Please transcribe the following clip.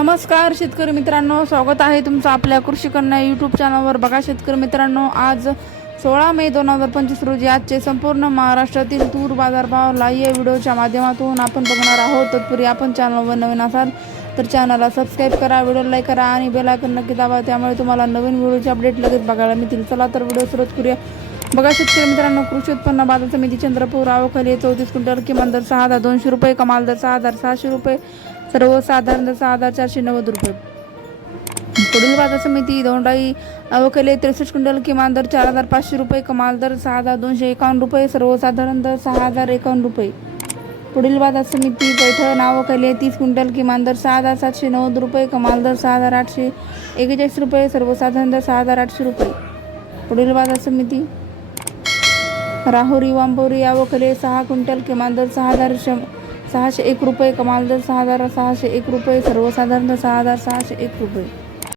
नमस्कार शेतकरी मित्रांनो स्वागत आहे तुमचं आपल्या कृषी कन्या यूट्यूब चॅनलवर बघा शेतकरी मित्रांनो आज सोळा मे दोन हजार पंचवीस रोजी आजचे संपूर्ण महाराष्ट्रातील तूर बाजारभाव लाईव्ह व्हिडिओच्या माध्यमातून आपण बघणार आहोत. तत्पूर्वी आपण चॅनलवर नवीन असाल तर चॅनलला सबस्क्राईब करा व्हिडिओ लाईक करा आणि बेल आयकन नक्की दाबा. त्यामुळे तुम्हाला नवीन व्हिडिओचे अपडेट लगेच बघायला मिळतील. चला तर व्हिडिओ सुरुवात करूया. बघा शेतकरी मित्रांनो कृषी उत्पन्न बाजार समिती चंद्रपूर आवखाली चौतीस क्विंटल किमान दर सहा हजार दोनशे रुपये कमाल दर सहा हजार सहाशे रुपये सर्वसाधारण दर सहा हजार चारशे नव्वद रुपये. पुढील बाजार समिती दोंडाई अवकले त्रेसष्ट क्विंटल किमान दर चार हजार पाचशे रुपये कमाल दर सहा हजार दोनशे एकावन्न रुपये सर्वसाधारण दर सहा हजार एकावन्न रुपये. पुढील बाजार समिती पैठण अवकले तीस क्विंटल किमान दर सहा हजार सातशे नव्वद रुपये कमाल दर सहा हजार आठशे एकेचाळीस रुपये सर्वसाधारण दर सहा हजार आठशे रुपये. पुढील बाजार समिती राहुरी वांबोरी अवकले सहा क्विंटल किमान दर सहा हजार श सहाशे एक रुपये कमाल दर सहा हजार सहाशे एक रुपये सर्वसाधारण दर सहा हजार सहाशे एक रुपये.